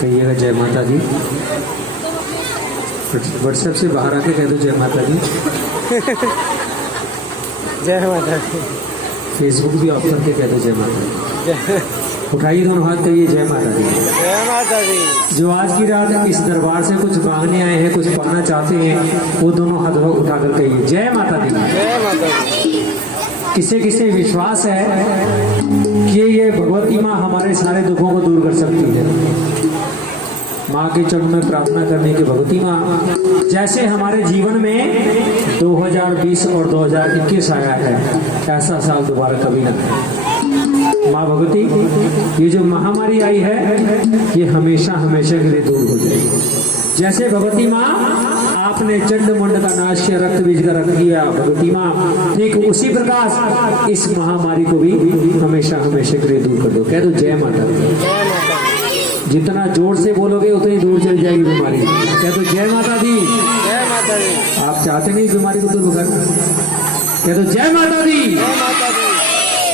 कहिएगा जय माता दी। व्हाट्सएप से बाहर आके कह दो जय माता दी। जय माता दी। फेसबुक भी ऑफ करके कह दो जय माता दी। उठाइए दोनों हाथ, कहिए जय माता दी। जय माता दी। जो आज की रात इस दरबार से कुछ मांगने आए हैं, कुछ पाना चाहते हैं, वो दोनों हाथ उठाकर कहिए जय माता दी। जय माता दी। किसे किसे विश्वास है कि ये भगवती माँ हमारे सारे दुखों को दूर कर सकती है। माँ के चरण में प्रार्थना करने की भगवती माँ जैसे हमारे जीवन में 2020 और 2021 आया है, ऐसा साल दोबारा कभी ना आए। माँ भगवती, ये जो महामारी आई है ये हमेशा हमेशा के लिए दूर हो जाएगी। जैसे भगवती माँ आपने चंड मुंड का नाश किया, रक्त बीज का रक्त किया भगवती माँ, ठीक उसी प्रकार इस महामारी को भी हमेशा हमेशा के लिए दूर कर दो। कह दो जय माता दी। जितना जोर से बोलोगे उतनी दूर चली जाएगी बीमारी। कह दो जय माता दी। जय माता दी। आप चाहते नहीं बीमारी को दूर करना, कह दो जय माता दी। जय माता दी।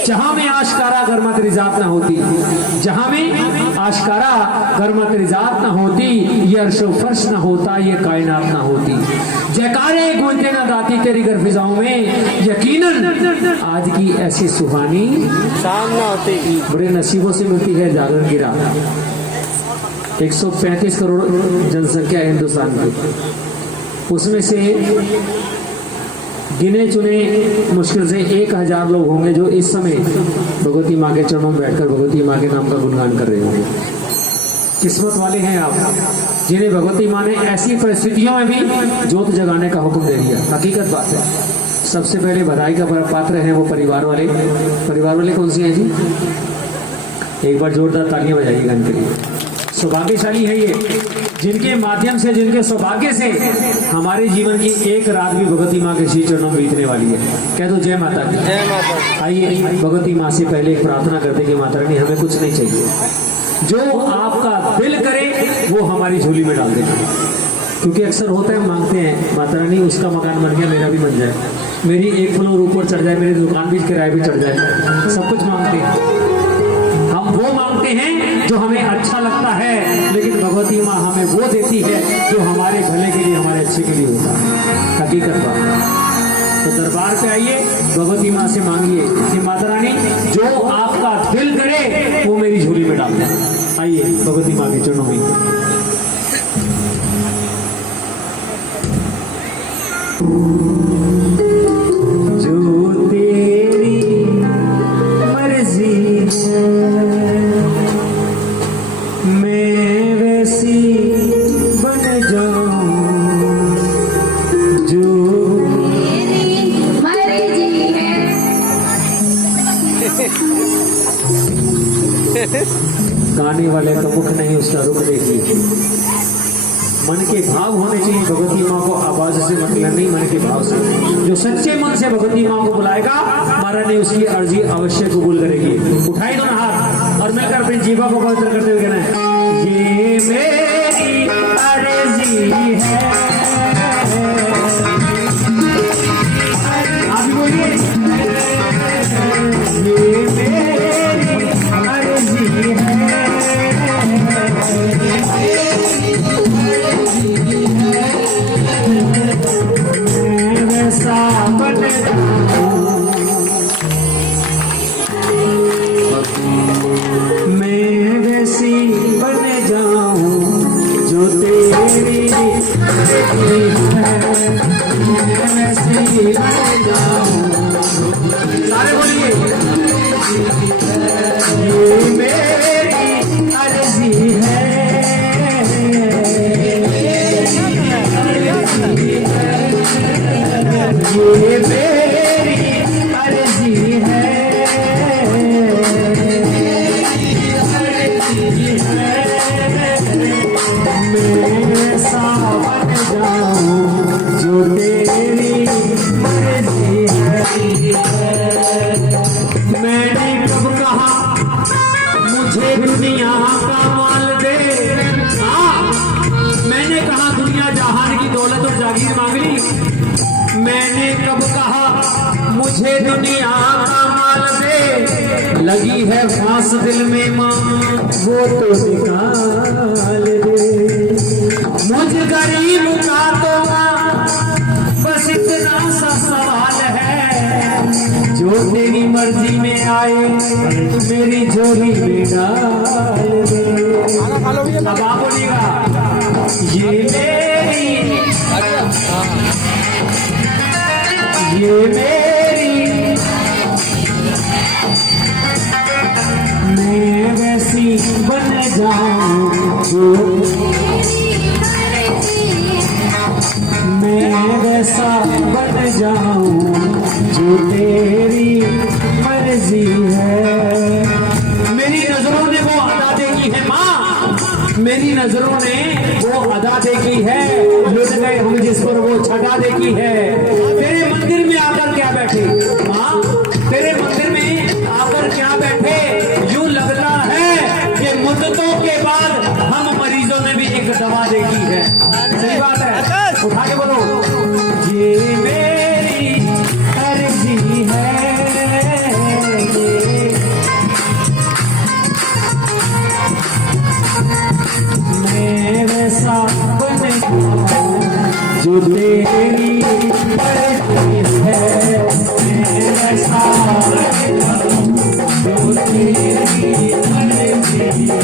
जहां में आशकारा गर्मा तेरी जात ना होती, जहां में आशकारा गर्मा तेरी जात ना होती, ये अर्शो फर्श ना होता, ये कायनात ना होती। जयकारे गूंजते ना दाती तेरी गर फिजाओं में, यकीनन आज की ऐसी सुहानी शाम ना होती। बड़े नसीबों से मिलती है जागर गिरा। 135 करोड़ जनसंख्या है हिंदुस्तान की, उसमें से गिने चुने मुश्किल से 1000 लोग होंगे जो इस समय भगवती माँ के चरणों में बैठकर भगवती माँ के नाम का गुणगान कर रहे होंगे। किस्मत वाले हैं आप जिन्हें भगवती माँ ने ऐसी परिस्थितियों में भी ज्योत जगाने का हुक्म दे दिया। हकीकत बात है। सबसे पहले बधाई का पात्र हैं वो परिवार वाले। परिवार वाले कौन से हैं जी? एक बार जोरदार तालियां बजाइएगा इनके लिए। सौभाग्यशाली है ये, जिनके माध्यम से, जिनके सौभाग्य से हमारे जीवन की एक रात भी भगवती माँ के श्री चरणों में बीतने वाली है। कह दो जय माता दी। जय माता दी। आइए भगवती माँ से पहले एक प्रार्थना करते कि माता रानी हमें कुछ नहीं चाहिए, जो आपका दिल करे वो हमारी झोली में डाल देना। क्योंकि अक्सर होता है, मांगते हैं माता रानी उसका मकान बन गया, मेरा भी बन जाए, मेरी एक फ्लोर ऊपर चढ़ जाए, मेरी दुकान भी किराए भी चढ़ जाए। सब कुछ मांगते हैं हम, वो मांगते हैं जो हमें अच्छा लगता है, लेकिन भगवती माँ हमें वो देती है जो हमारे भले के लिए, हमारे अच्छे के लिए होता है। हकीकत बात। तो दरबार पे आइए, भगवती माँ से मांगिए कि माता रानी जो आपका दिल करे वो मेरी झोली में डाल दें। आइए भगवती माँ के चरणों में। जो तेरी मर्जी मैं वैसी बन जाऊं, जो मर्जी है। गाने वाले का मुख नहीं उसका रुख देखिए। मन के भाव होने चाहिए भगवती माँ को, आवाज से मतलब नहीं, मन के भाव से। जो सच्चे मन से भगवती माँ को बुलाएगा, हमारा ने उसकी अर्जी अवश्य कबूल करेगी। उठाई दो ना हाथ और मिलकर अपनी जीवा को पवित्र करते हुए कहना है, ये मेरी अर्जी है। आप बोलिए, ये मेरी अर्जी है। मैं वैसी बन जाऊं जो तेरी है, मैं वैसी बन जाऊं। सारे बोलिए, ये मेरी अर्जी है। ये मेरी अर्जी है। मैं ऐसा बन जाऊं जो तेरी मर्जी है। मैंने कब कहा मुझे दुनिया का माल दे? हाँ, मैंने कहा दुनिया जहान की दौलत और जागीर मांग ली। मैंने कब कहा मुझे दुनिया का माल दे? लगी है फांस दिल में माँ वो तो निकाल दे। मुझ गरीब का तो माँ बस इतना सा सवाल है, जो तेरी मर्जी में आए मेरी झोली में डाल दे। अब आप बोलिएगा ये मेरी मैं वैसी बन जाऊं, मैं वैसा बन जाऊं जो तेरी मर्जी है। मेरी नजरों ने वो अदा देखी है माँ, मेरी नजरों ने वो अदा देखी है, लुट गए हम जिस पर वो छटा देखी है। तेरे मंदिर में आकर क्या बैठे माँ, तेरे मंदिर में आकर क्या बैठे, यूं लगता है कि मुद्दतों के बाद हम मरीजों ने भी एक दवा देखी है। सही बात है, उठा के बोलो ये मेरी अर्जी है, मैं वैसा बन जाऊं जो तेरी मर्जी है, मैं वैसा बन जाऊं जो तेरी मर्जी है।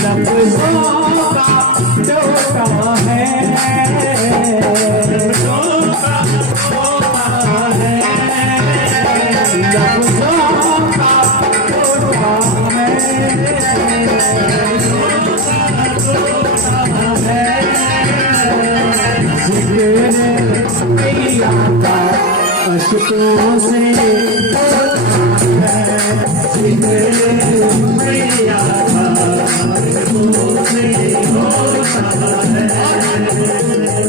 लफ्ज़ों का टोटा है, लफ्ज़ों का टोटा है, लफ्ज़ों का टोटा अशकों से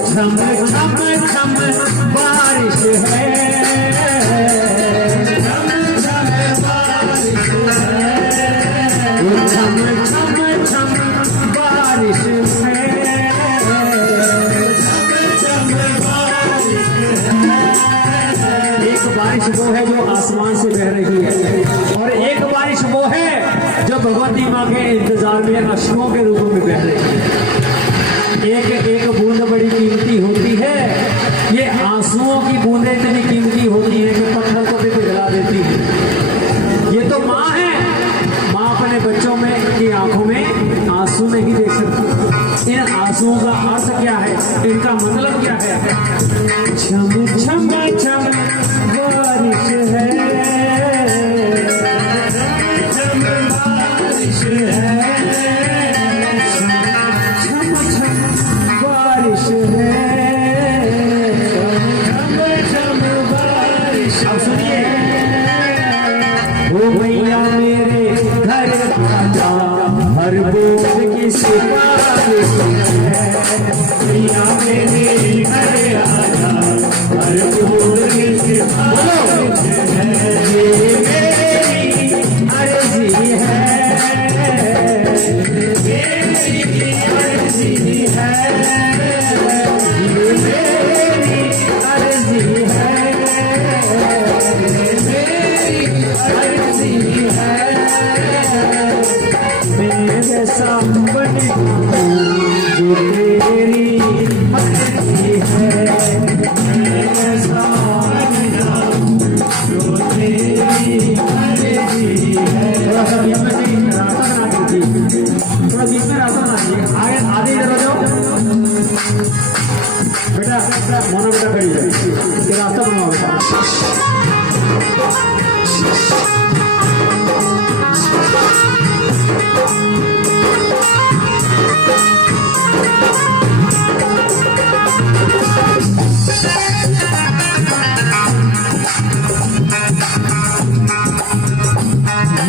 छम छम छम बारिश है, छम छम बारिश है, छम छम छम बारिश है, छम छम बारिश है। एक बारिश वो है जो आसमान से बह रही है, और एक बारिश वो है जो भगवती माँ के इंतजार में अश्कों के रूप में बह रही है। एक एक बूंद बड़ी कीमती होती है, ये आंसुओं की बूंदें इतनी कीमती होती है कि पत्थर को भी पिघला देती है। ये तो माँ है, माँ अपने बच्चों में की आंखों में आंसू नहीं देख सकती। इन आंसुओं का अर्थ क्या है, इनका मतलब क्या है। छम छम छम बारिश है, छम बारिश है, छम छम बारिश है, छम छम बारिश। अब सुनिए, ओ भैया मेरे घर आजा, हर बूंद की सिफारिश है, भैया मेरे घर आजा, हर बूंद की सिफारिश है, ये मेरी अर्जी है, मेरी अर्जी है, ये मेरी अर्जी है, मेरी अर्जी है। मैं जैसा बन जाऊं जो तेरी मर्जी है, मैं जैसा बन जाऊं जो तेरी मर्जी है। थोड़ा सा बीच में रास्ता बना दीजिए, थोड़ा बीच में रास्ता बना दीजिए, आगे आधे इधर हो जाओ बेटा, मोनो बेटा खड़ी है, ये रास्ता बनवाओ बेटा।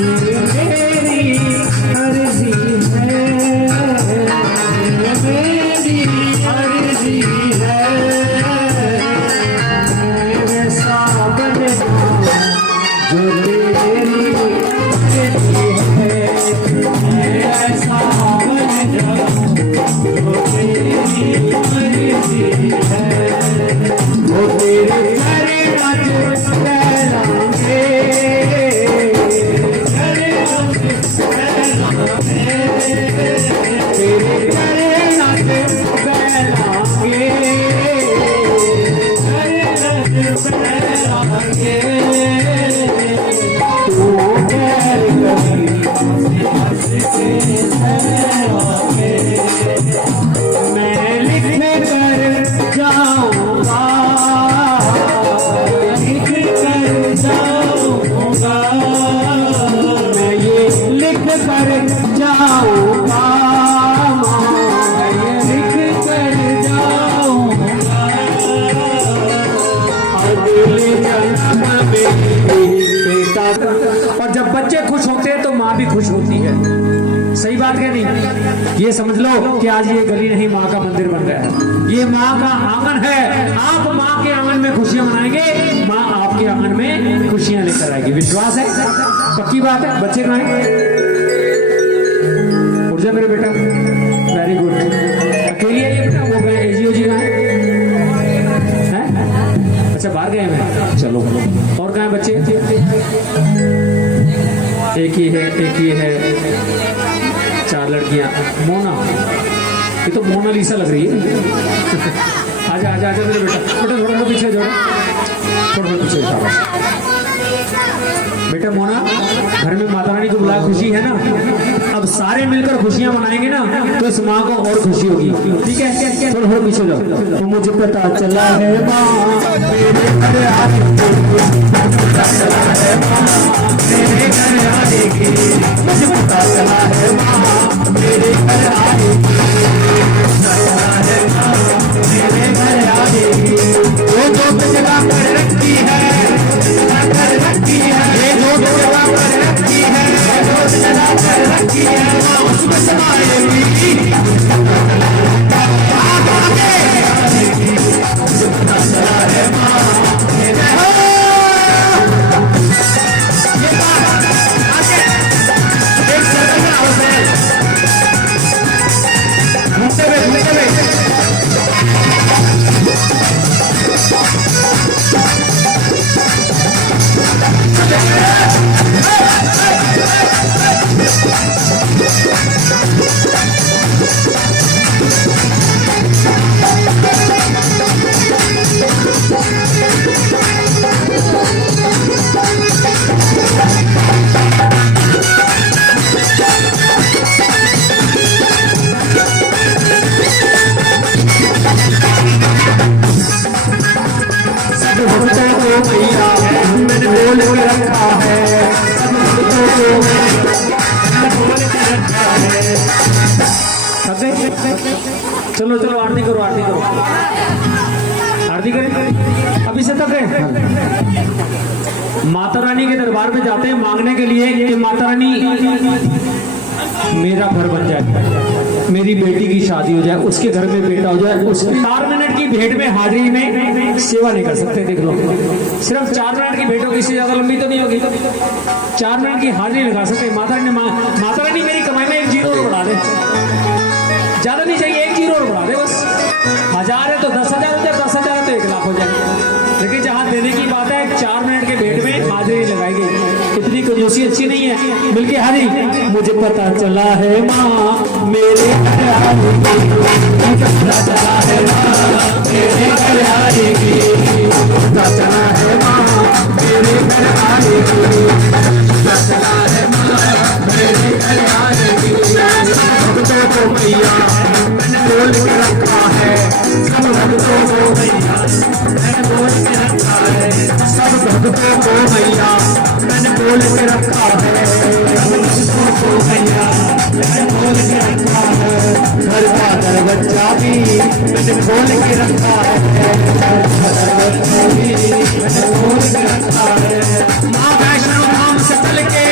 ये कर जाऊंगा मैं लिख कर जाऊंगा अगले जन्म में बेटा। और जब बच्चे खुश होते हैं तो माँ भी खुश होती है। सही बात है नहीं? ये समझ लो कि आज ये गली नहीं माँ का मंदिर बन रहा है, ये माँ का आंगन है। आप माँ के आंगन में खुशियां मनाएंगे, माँ आपके आंगन में खुशियां लेकर आएगी। विश्वास है? पक्की बात है। बच्चे कहाँ हैं? उठ जा मेरे बेटा, वेरी गुड। अकेली है ये बेटा? वो गए एजीओ जी कहाँ हैं? अच्छा बाहर गए हैं, चलो। और कहाँ है बच्चे? एक ही है, एक ही है, 4 लड़कियां। मोना, ये तो मोनालिसा लग रही है। आजा आजा आजा मेरे बेटा, बेटा थोड़ा सा पीछे जोड़ो, थोड़ा सा पीछे शाबाश। बेटा मोना, घर में माता रानी को बुला, खुशी है ना? अब सारे मिलकर खुशियां मनाएंगे ना तो इस माँ को और खुशी होगी। ठीक है, थोड़ा थोड़ा पीछे जाओ। तो मुझे पता चला है माँ मेरे घर आएगी, पता चला है माँ मेरे घर आएगी, मुझे पता चला है माँ मेरे घर आएगी, पता चला है माँ मेरे घर आएगी। वो जो जगह पर रखी है, कर रखी है, ये जो जगह पर रखी है, जो जगह पर रखी है, माँ उसमें समाएगी। पता चला है माँ मेरे चलो चलो आरती करो, आरती करो, आरती करें। अभी से तक है माता रानी के दरबार में जाते हैं मांगने के लिए कि माता रानी मेरा घर बन जाए, मेरी बेटी की शादी हो जाए, उसके घर में बेटा हो जाए। उस 4 मिनट की भेंट में हाजिरी में सेवा नहीं कर सकते। देख लो, सिर्फ 4 मिनट की भेंट होगी, इससे ज्यादा लंबी तो नहीं होगी। 4 मिनट की हाजिरी लगा सकते। माता रानी मेरी कमाई में 1 जीरो और बढ़ा दे, ज्यादा नहीं चाहिए, 1 जीरो और बढ़ा दे बस। 1000 है तो 10,000 हो जाए, 10,000 है तो 1 लाख हो जाए। लेकिन जहां देने की बात है 4 मिनट के भेंट में हाजिरी लगाई गई। इतनी कंजूसी अच्छी नहीं है। बल्कि हाजिरी, मुझे पता चला है माँ मेरे घर आएगी, पता चला है माँ मेरे घर आएगी, पता चला है माँ मेरे घर आएगी, पता चला है माँ मेरे घर आएगी। भक्तों को मैया मैंने बोल के रखा है, सब भक्तों को मैया मैंने बोल के रखा है, सब भक्तों को मैया मैंने बोल के रखा है, भक्तों को मैया मैंने बोल के रखा है। घर का दरवाजा भी मैंने खोल के रखा है, घर का दरवाजा भी मैंने खोल के रखा है। माँ वैष्णो धाम से चल के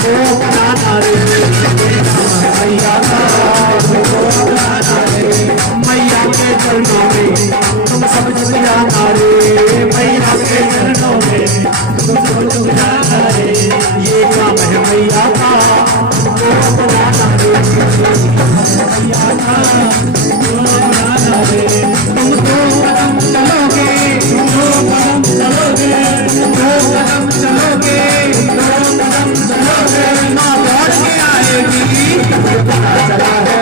हमको बनाना रे, मैया का हमको बनाना रे, मैया के चरणों में तुम सब झुक जाना रे, मैया के चरणों में तुम सब झुक जाना रे, ये काम है मैया का हमको बनाना रे, मैया का हमको बनाना रे, तुम दो कदम चलोगे, तुम दो कदम चलोगे, तुम दो कदम चलोगे, दो कदम चलोगे, माँ लौट के आएगी, पता चला है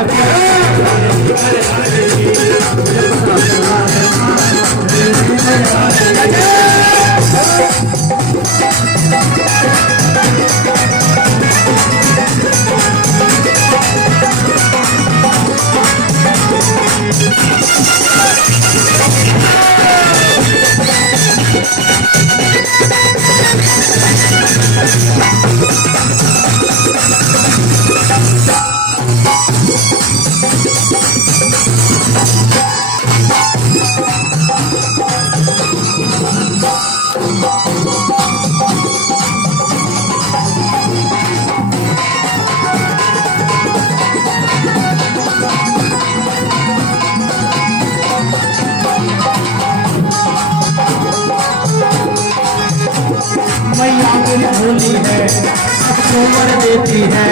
मैया मेरी भोली है, सबको वर देती है,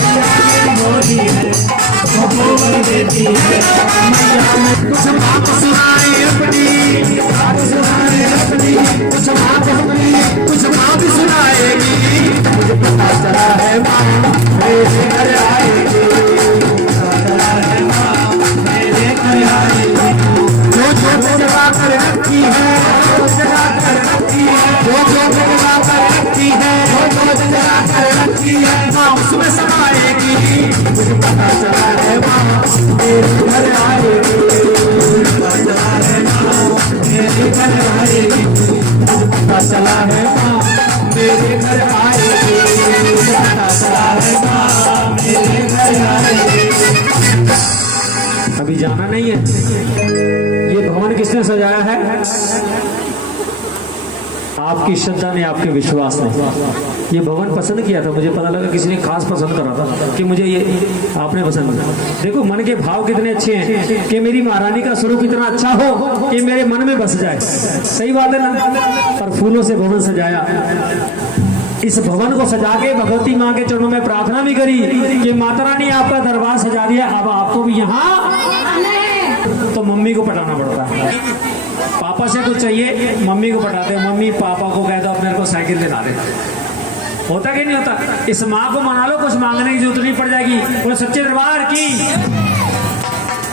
मैया मेरी भोली है, सबको वर देती है, मैया में कुछ बात सुनाए अपनी, बात सुनाए अपनी, कुछ बात अपनी, कुछ बात सुनाएगी, मुझे पता चला है माँ मेरे घर आएगी, पता चला है माँ मेरे घर आएगी, जो जो जगा कर रखी है, जगा कर रखी है, जो जगा कर रखी है, जो जगा कर रखी है, माँ उसमें समाएगी, मुझे पता चला है माँ मेरे घर आएगी, पता चला है माँ मेरे घर आएगी, मुझे पता चला है माँ मेरे घर आएगी, पता चला है माँ मेरे घर आएगी। अभी जाना नहीं है। ये भवन किसने सजाया है? आपकी श्रद्धा ने, आपके विश्वास ने। ये भवन पसंद किया था, मुझे पता लगा किसी ने खास पसंद करा था कि मुझे ये आपने पसंद किया। देखो मन के भाव कितने अच्छे हैं कि मेरी महारानी का स्वरूप इतना अच्छा हो कि मेरे मन में बस जाए। सही बात है ना? और फूलों से भवन सजाया। इस भवन को सजा के भगवती माँ के चरणों में प्रार्थना भी करी कि माता रानी आपका दरबार सजा दिया, अब आपको भी यहाँ तो मम्मी को पटाना पड़ता है। पापा से कुछ चाहिए, मम्मी को पटाते हो, मम्मी पापा को कह दो अपने को साइकिल दिला दे। होता कि नहीं होता? इस माँ को मना लो, कुछ मांगने की जरूरत नहीं पड़ जाएगी। वो सच्चे दरबार की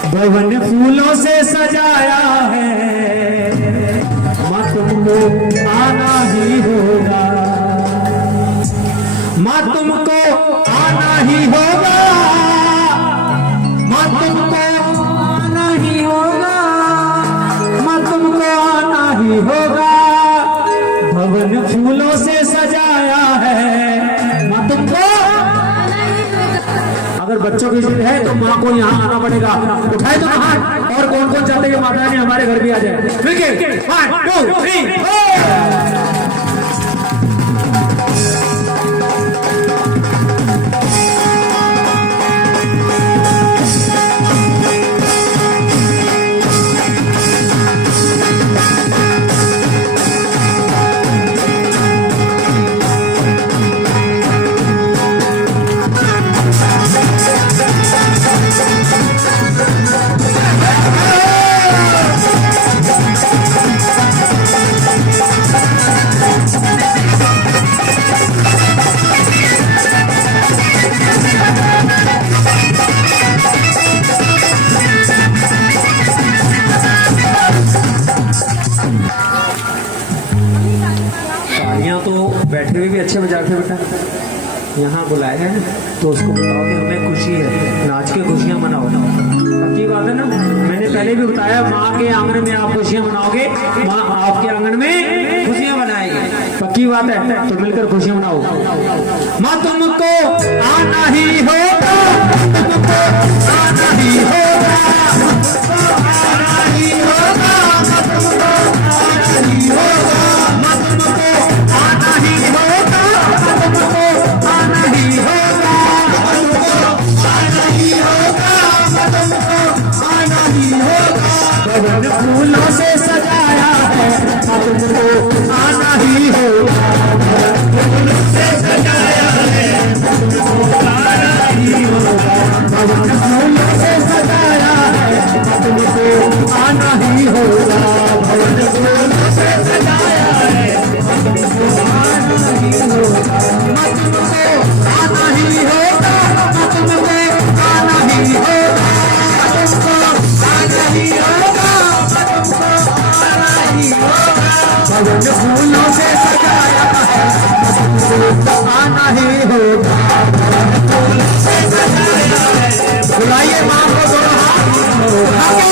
भवन फूलों से सजाया है, माँ तुमको आना ही होगा, माँ तुमको आना ही होगा, माँ तुमको आना ही होगा, माँ तुमको आना ही होगा। भवन फूलों से सजाया है, माँ तुमको। अगर बच्चों की जिद है तो माँ को यहाँ आना पड़ेगा। उठाए तो हाथ। और कौन कौन चाहते हैं कि माता रानी हमारे घर भी आ जाए? ठीक है, 1 2 3 बैठे हुए भी अच्छे मजाक है बेटा। यहाँ बुलाए हैं तो उसको बताओ कि हमें खुशी है, नाच के खुशियाँ मनाओ। पक्की बात है ना? मैंने पहले भी बताया, माँ के आंगन में आप खुशियाँ मनाओगे, माँ आपके आंगन में खुशियाँ मनाएगी। पक्की बात है? तो मिलकर खुशियाँ मनाओ। माँ तुमको आना ही होगा, तुमको आना ही होगा, आना ही होगा, तुमको आना ही होगा, तुमको आना ही होगा, तुमको आना आना ही होगा। बुलाइए माँ को दोनों हाथ आगे।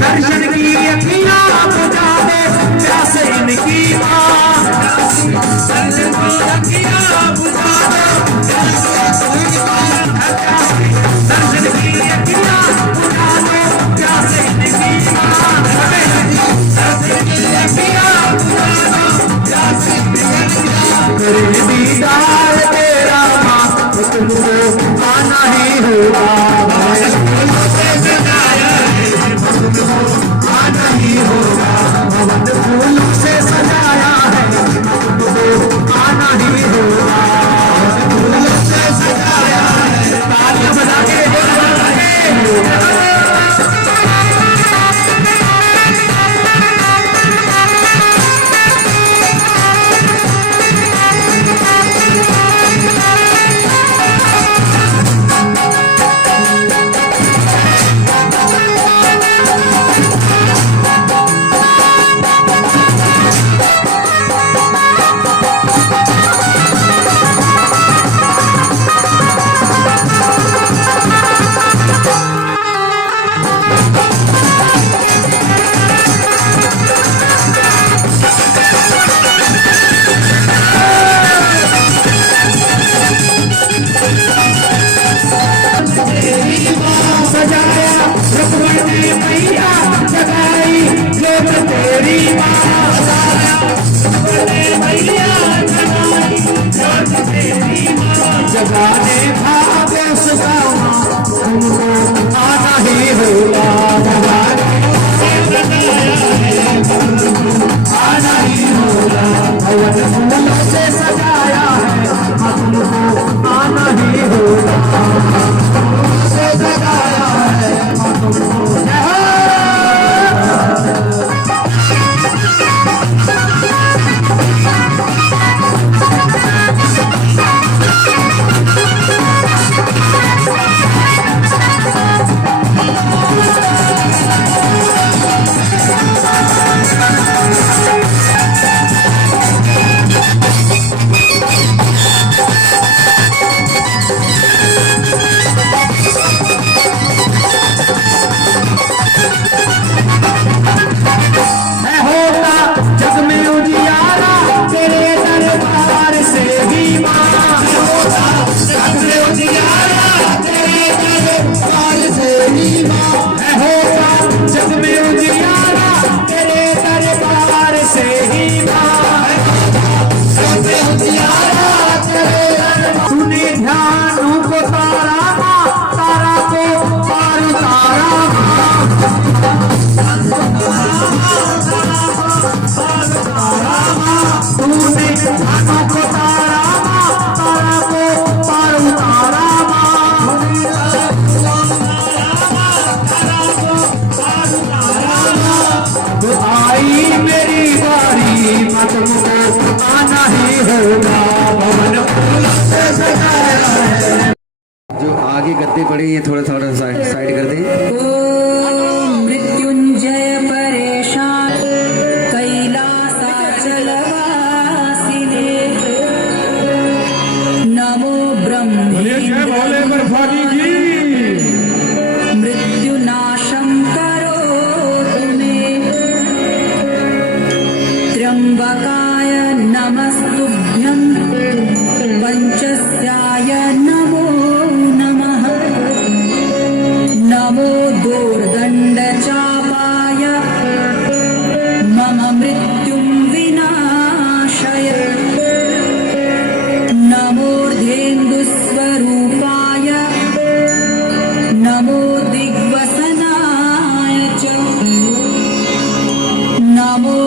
दर्शन की अखियाँ बुझा दे प्यासे इनकी माँ। दर्शन की अखियाँ बुझा दे दर्शन की अखियाँ बुझा दे प्यासे इनकी माँ। दर्शन की अखियाँ बुझा दे प्यासे इनकी माँ। तेरे दीदार तेरा माँ तुमको आना ही होगा। आना ही होगा। भवन फूलों से सजाया है तुमको आना ही होगा। फूलों से सजाया है। तालियां बजा के जगाने भावे सुदामा तुमको आना ही होगा। आना ही होगा। भवन फूलों से सजाया है तुमको आना ही होगा। से सजाया है तुमको जो आगे गद्दे पड़े ये थोड़ा थोड़ा साइड कर दें। मृत्युंजय परेशान कैलासाचलवासिने नमो ब्रह्मे मृत्युनाशं करोतु मे त्र्यंबकाय नमस्तुभ्यं पंचस्याय नमो नमः। नमो दोर्दण्डचापाय मम मृत्युं विनाशय। नमोर्धेन्दुस्वरूपाय नमो दिग्वसनाय च। नमो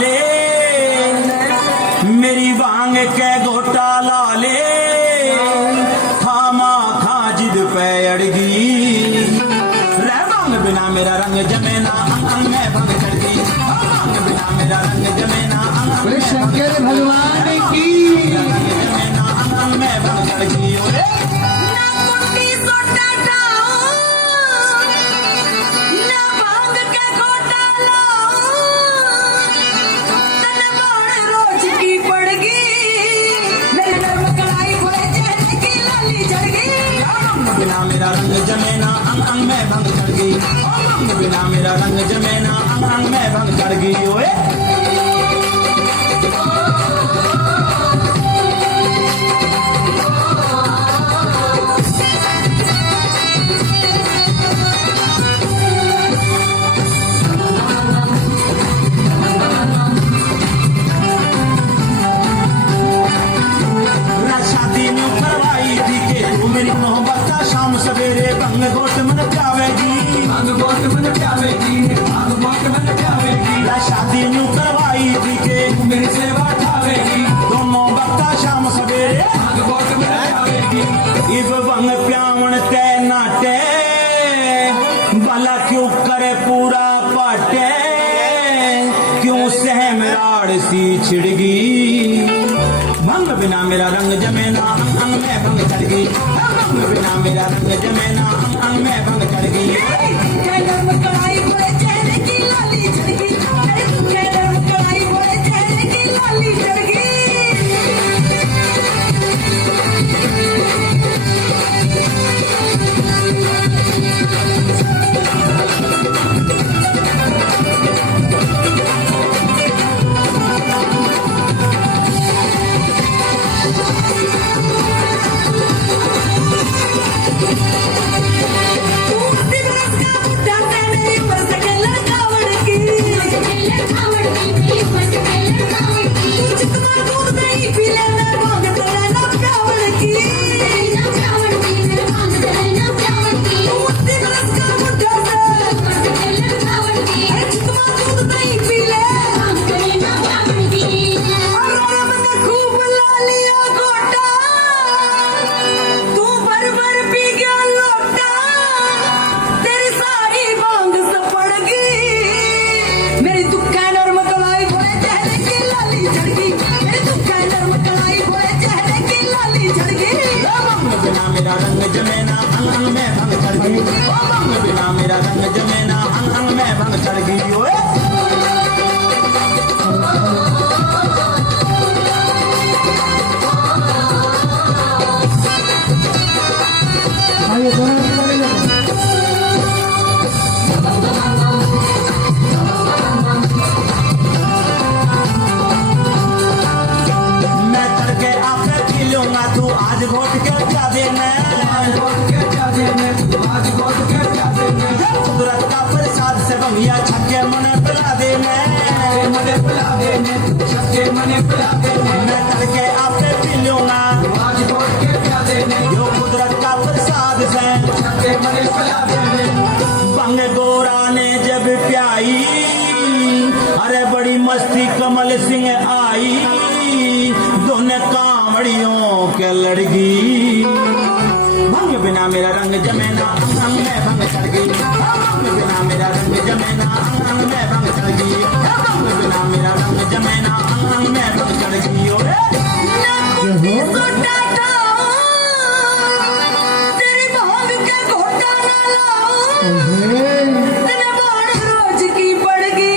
ले मेरी भांग के घोटा ला ले खामा खा जिद पे अड़गी रह भांग बिना मेरा रंग जमे ना अंग अंग में भंग चढ़ गई भांग बिना मेरा रंग जमे ना अंग अंग में शंकर भगवान की जमे ना अंग अंग में भंग चढ़ गई ओए ना कुंडी सोटा डाओ ना भांग के घोटा लाओ तन बाण रोज की पड़गी मेरे नर्म कलाई खोए चेहरे की लाली चढ़ गई भांग बिना मेरा रंग जमे ना अंग अंग में भंग चढ़ गई भांग बिना मेरा रंग जमे ना अंग अंग में भंग चढ़ गई ओए शादी में करवाई थी के तू मेरी मोहब्बत का शाम सवेरे भंग घोट मन प्यावेगी भंग घोट मन प्यावेगी भंग घोट मन प्यावेगी शादी में करवाई थी के तू मेरी सेवा ठावेगी दोनों बक्ता शाम सवेरे भंग घोट मन प्यावेगी इब भंग प्यावण ते नाटे भला क्यों करे पूरा पाटे क्यों सहम राड़ सी छिड़गी भंग बिना मेरा रंग जमे ना अंग अंग में भंग चढ़ गई भंग बिना मेरा रंग जमे ना अंग अंग में भंग चढ़ गई क्या नर्म कलाई खोए चेहरे की लाली चढ़ गई क्या नर्म कलाई खोए चेहरे की लाली चढ़ गई मेरी दुक्का नर्म कलाई खोए चेहरे की लाली चढ़ गई मेरी दुक्का नर्म कलाई खोए चेहरे की लाली चढ़ गई भंग बिना मेरा रंग जमे ना अंग अंग में भंग चढ़ गई भंग बिना मेरा रंग जमे ना अंग अंग में भंग चढ़ गई ओए मैं तड़के आपे पी लूंगा तू आज घोट के क्या देना कुदरत का प्रसाद से भंगिया छक्के मने पिला देना मैं तड़के आपे पी लूंगा यो कुदरत का प्रसाद से भंग गोरा ने जब प्याई अरे बड़ी मस्ती कमल सिंह आई दोनों कामड़ियों के लड़गी भंग बिना मेरा रंग जमे ना अंग अंग में भंग चढ़ गई भंग बिना मेरा रंग जमे ना अंग अंग में भंग चढ़ गई भंग बिना मेरा रंग जमे ना अंग अंग में भंग चढ़ गई ओए ना कुंडी सोटा डाओ तेरी भांग के घोटा ना लाओ तन बाण रोज की पड़गी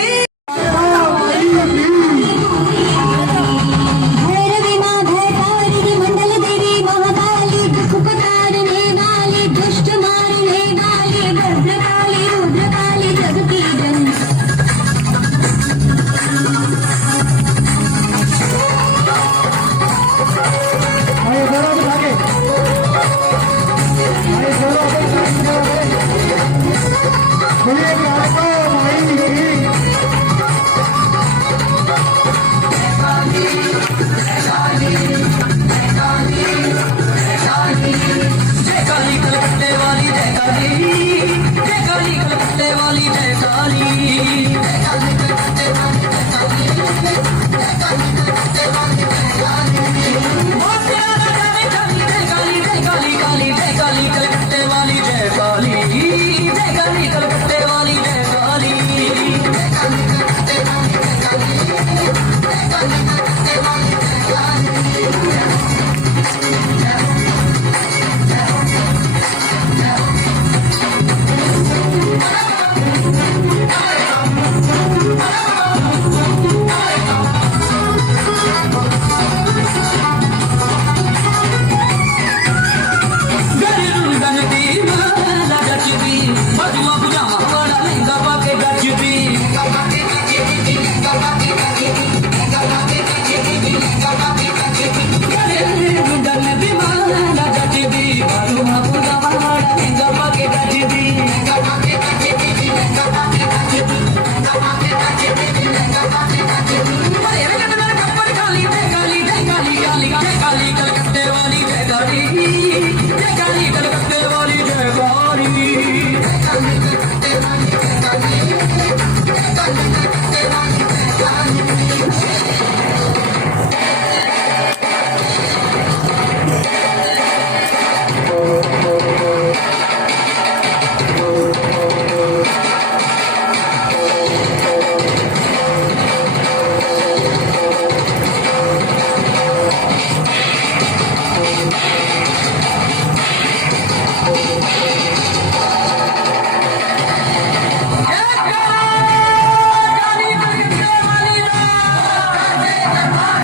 भैरवी माँ भयतारिणी मंडल देवी महाकाली दुख पतारने वाली दुष्ट मारने वाली भद्रकाली रुद्रकाली जगती जन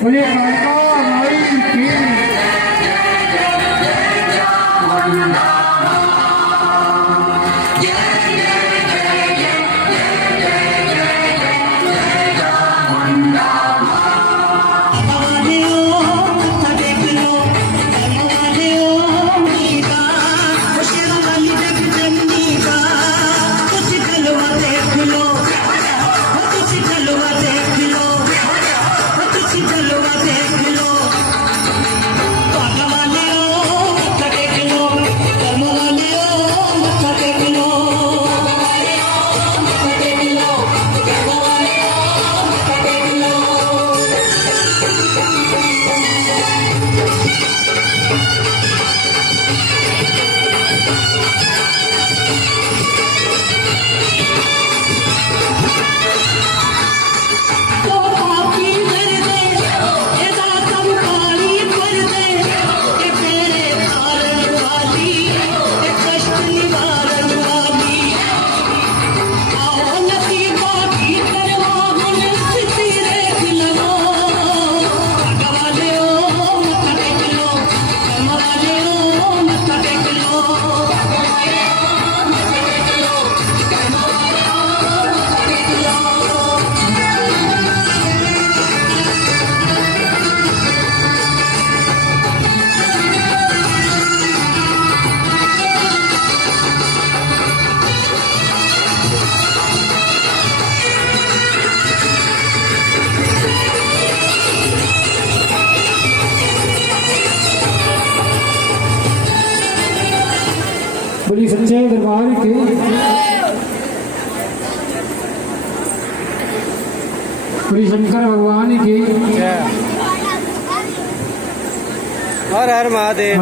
बोलिए कालिका माई की बोली सच्चे दरबार की बोली शंकर भगवान की हर हर महादेव।